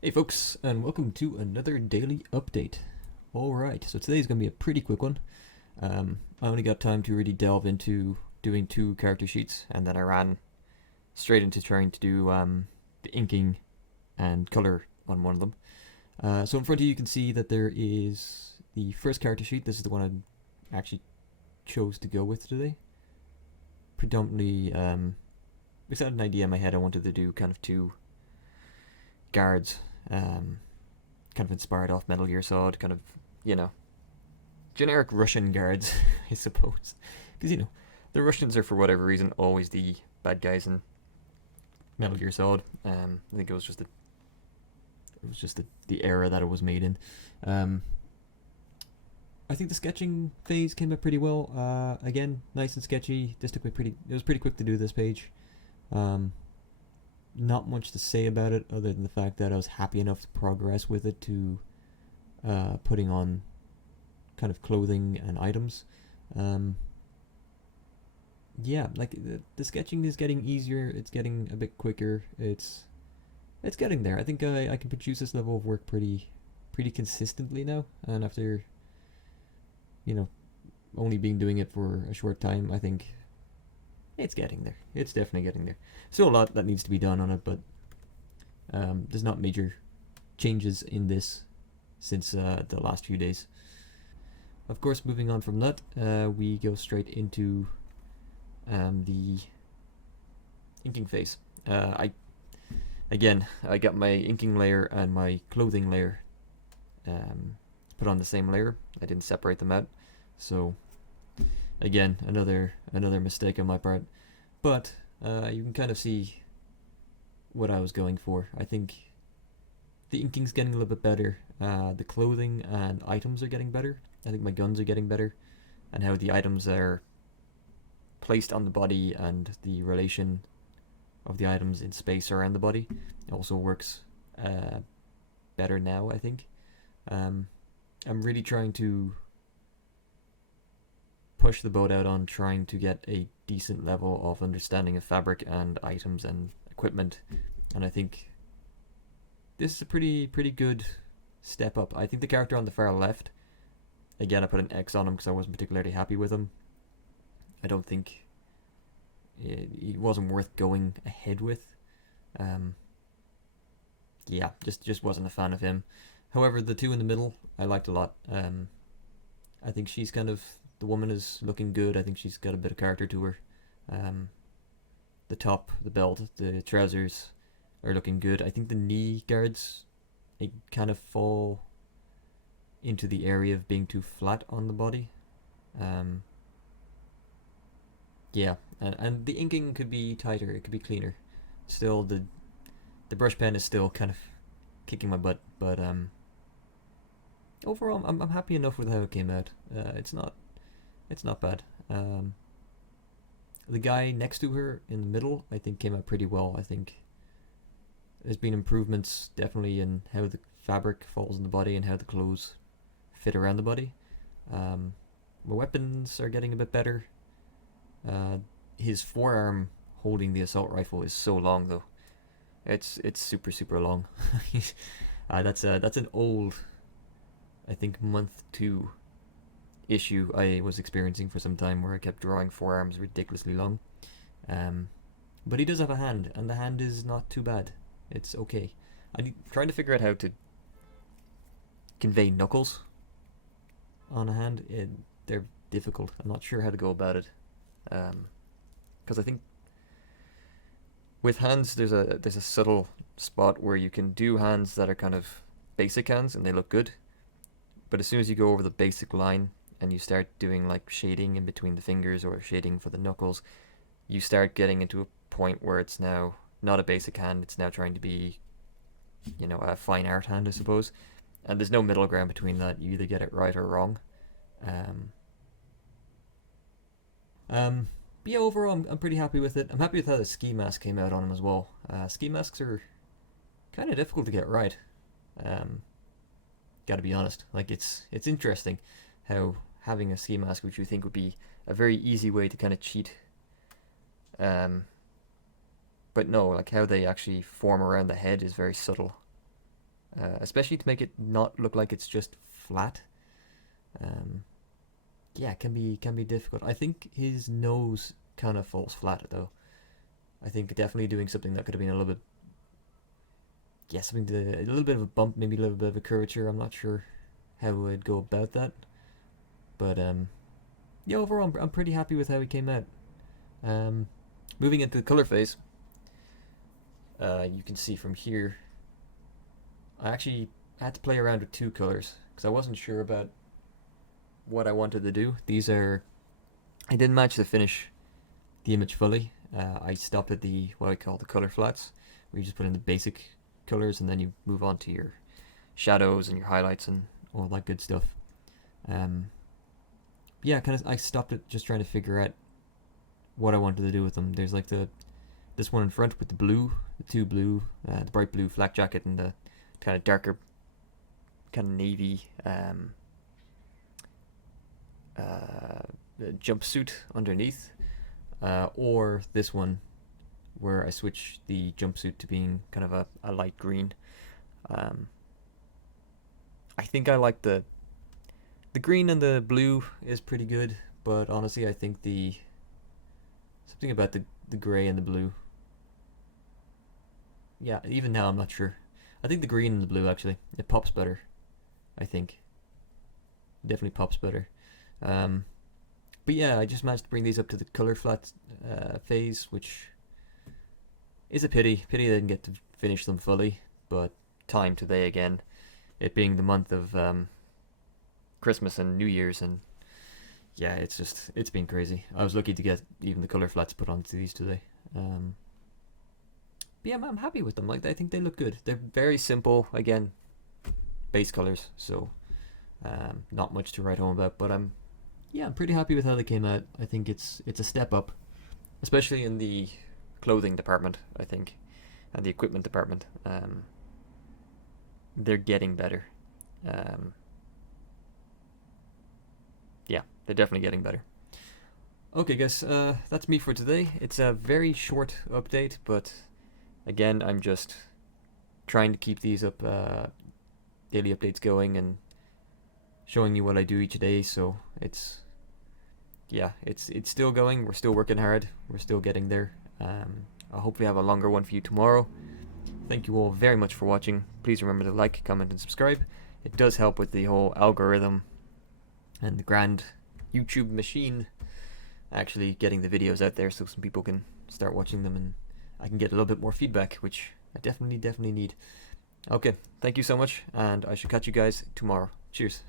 Hey folks, and welcome to another daily update. Alright, so today's going to be a pretty quick one. I only got time to really delve into doing two character sheets, and then I ran straight into trying to do the inking and color on one of them. So in front of you can see that there is the first character sheet. This is the one I actually chose to go with today. Predominantly, because I had an idea in my head I wanted to do kind of two guards, kind of inspired off Metal Gear Solid, kind of, you know, generic Russian guards, I suppose. Because, the Russians are, for whatever reason, always the bad guys in Metal Gear Solid. I think it was just the era that it was made in. I think the sketching phase came out pretty well. Again, nice and sketchy. This took me it was pretty quick to do this page. Not much to say about it other than the fact that I was happy enough to progress with it to putting on kind of clothing and items. Yeah, like the sketching is getting easier. It's getting a bit quicker. It's getting there. I think I can produce this level of work pretty consistently now. And after only being doing it for a short time, I think it's getting there. It's definitely getting there. Still a lot that needs to be done on it, but there's not major changes in this since the last few days. Of course, moving on from that, we go straight into the inking phase. I got my inking layer and my clothing layer put on the same layer. I didn't separate them out, so again, another mistake on my part, but you can kind of see what I was going for. I think the inking's getting a little bit better. The clothing and items are getting better. I think my guns are getting better, and how the items are placed on the body and the relation of the items in space around the body also works better now, I think. I'm really trying to push the boat out on trying to get a decent level of understanding of fabric and items and equipment, and I think this is a pretty good step up. I think the character on the far left, again, I put an X on him because I wasn't particularly happy with him. I don't think it wasn't worth going ahead with. Yeah, just wasn't a fan of him. However, the two in the middle I liked a lot. I think she's kind of, the woman is looking good. I think she's got a bit of character to her. The top, the belt, the trousers are looking good. I think the knee guards, they kind of fall into the area of being too flat on the body. Yeah, and the inking could be tighter. It could be cleaner. Still, the brush pen is still kind of kicking my butt, but overall, I'm happy enough with how it came out. It's not bad. The guy next to her in the middle, I think, came out pretty well. I think there's been improvements definitely in how the fabric falls in the body and how the clothes fit around the body. My weapons are getting a bit better. His forearm holding the assault rifle is so long, though. It's super long. That's an old, I think, month 2 issue I was experiencing for some time, where I kept drawing forearms ridiculously long. But he does have a hand, and the hand is not too bad. It's okay. I'm trying to figure out how to convey knuckles on a hand. They're difficult. I'm not sure how to go about it. Because I think with hands there's a subtle spot where you can do hands that are kind of basic hands and they look good, but as soon as you go over the basic line and you start doing like shading in between the fingers or shading for the knuckles, you start getting into a point where it's now not a basic hand, it's now trying to be, a fine art hand, I suppose. And there's no middle ground between that. You either get it right or wrong. But yeah, overall, I'm pretty happy with it. I'm happy with how the ski mask came out on him as well. Ski masks are kind of difficult to get right. Gotta be honest. Like, it's interesting how having a ski mask, which you think would be a very easy way to kind of cheat, but no, like how they actually form around the head is very subtle. especially to make it not look like it's just flat. Yeah, it can be difficult. I think his nose kind of falls flat though. I think definitely doing something that could have been a little bit, yeah, a little bit of a bump, maybe a little bit of a curvature. I'm not sure how I'd go about that, but yeah, overall I'm pretty happy with how he came out. Moving into the color phase, you can see from here, I actually had to play around with two colors because I wasn't sure about what I wanted to do. I didn't match the finish, the image fully. I stopped at what I call the color flats, where you just put in the basic colors and then you move on to your shadows and your highlights and all that good stuff. Yeah, I stopped it just trying to figure out what I wanted to do with them. There's like this one in front with the two blue, the bright blue flak jacket and the kind of darker, kind of navy jumpsuit underneath, or this one where I switch the jumpsuit to being kind of a light green. I think I like the green and the blue is pretty good, but honestly I think something about the gray and the blue, yeah, even now I'm not sure. I think the green and the blue, actually, it pops better. I think definitely pops better. But yeah, I just managed to bring these up to the color flat phase, which is a pity. I didn't get to finish them fully, but time today again, it being the month of Christmas and New Year's, and yeah, it's been crazy. I was lucky to get even the color flats put onto these today. But yeah, I'm happy with them. Like, I think they look good. They're very simple, again, base colors, so not much to write home about, but I'm pretty happy with how they came out. I think it's a step up, especially in the clothing department, I think, and the equipment department. They're getting better. Yeah, they're definitely getting better. Okay, guys, that's me for today. It's a very short update, but again, I'm just trying to keep these up, daily updates going and showing you what I do each day. So it's still going. We're still working hard. We're still getting there. I'll hopefully have a longer one for you tomorrow. Thank you all very much for watching. Please remember to like, comment, and subscribe. It does help with the whole algorithm and the grand YouTube machine actually getting the videos out there so some people can start watching them and I can get a little bit more feedback, which I definitely need. Okay, thank you so much, and I shall catch you guys tomorrow. Cheers.